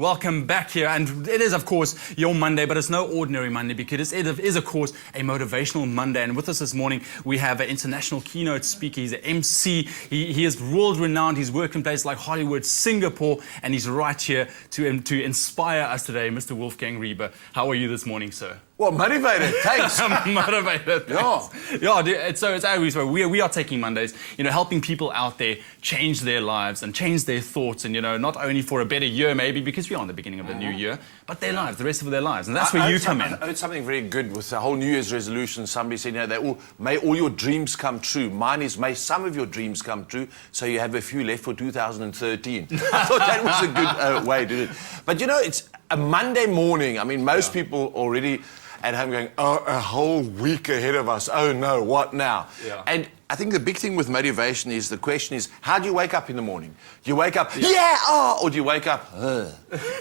Welcome back here, and it is, of course, your Monday, but it's no ordinary Monday because it is, of course, a motivational Monday. And with us this morning, we have an international keynote speaker. He's an MC. He is world-renowned. He's worked in places like Hollywood, Singapore, and he's right here to inspire us today, Mr. Wolfgang Riebe. How are you this morning, sir? Well, motivated, thanks. Motivated, thanks. Yeah, so it's always we are taking Mondays, helping people out there change their lives and change their thoughts, and not only for a better year maybe, because we are in the beginning of the new year, but their lives, the rest of their lives, and that's where you come in. I heard something very good with the whole New Year's resolution. Somebody said, may all your dreams come true. Mine is, may some of your dreams come true, so you have a few left for 2013. I thought that was a good way to do it. But it's a Monday morning. I mean, most people already at home going, oh, a whole week ahead of us. Oh no, what now? Yeah. And I think the big thing with motivation is, the question is, how do you wake up in the morning? Do you wake up, or do you wake up,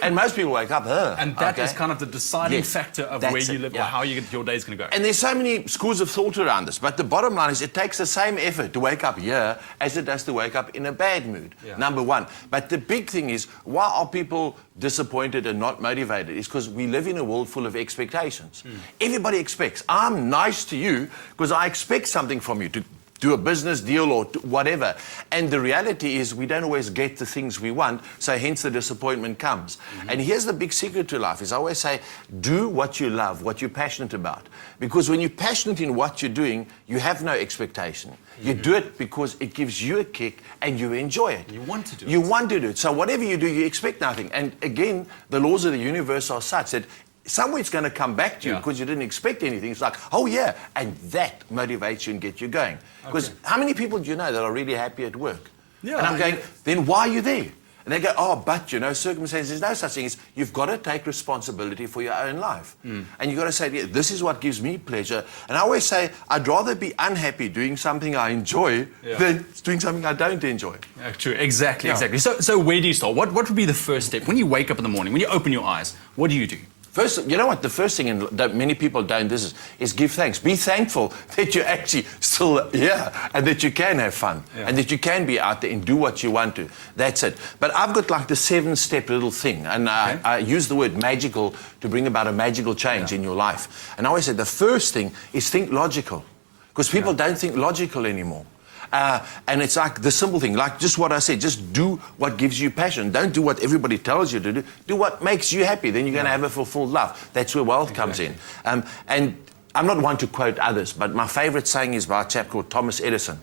And most people wake up, And that is kind of the deciding factor of where you live or how your day's going to go. And there's so many schools of thought around this, but the bottom line is it takes the same effort to wake up here as it does to wake up in a bad mood, number one. But the big thing is, why are people disappointed and not motivated? Is because we live in a world full of expectations. Everybody expects. I'm nice to you because I expect something from you, to do a business deal or whatever. And the reality is we don't always get the things we want, so hence the disappointment comes. And here's the big secret to life, is I always say, do what you love, what you're passionate about. Because when you're passionate in what you're doing, you have no expectation. You do it because it gives you a kick and you enjoy it. You want to do it. You want to do it. So whatever you do, you expect nothing. And again, the laws of the universe are such that somewhere it's going to come back to you because you didn't expect anything. It's like, oh yeah, and that motivates you and gets you going. Because how many people do you know that are really happy at work? Yeah, and I'm going, then why are you there? And they go, oh, but, circumstances, there's no such thing as, you've got to take responsibility for your own life. And you've got to say, yeah, this is what gives me pleasure. And I always say, I'd rather be unhappy doing something I enjoy than doing something I don't enjoy. Yeah, true, exactly. So where do you start? What would be the first step? When you wake up in the morning, when you open your eyes, what do you do? First, you know what? The first thing that many people don't do is give thanks. Be thankful that you're actually still here and that you can have fun and that you can be out there and do what you want to. That's it. But I've got like the 7-step little thing, and I use the word magical to bring about a magical change in your life. And I always say the first thing is think logical, because people don't think logical anymore. And it's like the simple thing, like just what I said, just do what gives you passion. Don't do what everybody tells you to do. Do what makes you happy. Then you're going to have a fulfilled life. That's where wealth comes in. And I'm not one to quote others, but my favorite saying is by a chap called Thomas Edison.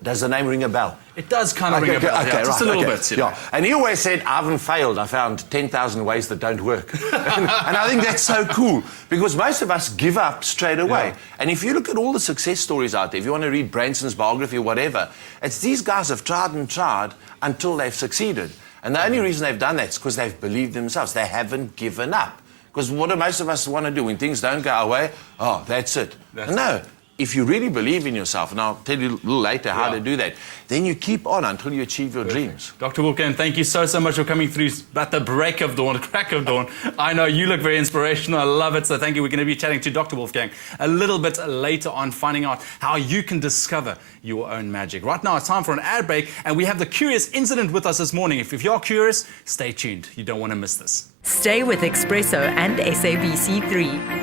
Does the name ring a bell? It does kind of ring a bell, just a little bit. And he always said, I haven't failed. I found 10,000 ways that don't work. and I think that's so cool, because most of us give up straight away. And if you look at all the success stories out there, if you want to read Branson's biography or whatever, it's these guys have tried and tried until they've succeeded. And the only reason they've done that is because they've believed themselves. They haven't given up. Because what do most of us want to do when things don't go our way? Oh, that's it. No. If you really believe in yourself, and I'll tell you a little later how to do that, then you keep on until you achieve your dreams. Dr. Wolfgang, thank you so much for coming through at the break of dawn, the crack of dawn. I know you look very inspirational. I love it. So thank you. We're going to be chatting to Dr. Wolfgang a little bit later on, finding out how you can discover your own magic. Right now, it's time for an ad break, and we have the Curious Incident with us this morning. If you're curious, stay tuned. You don't want to miss this. Stay with Expresso and SABC3.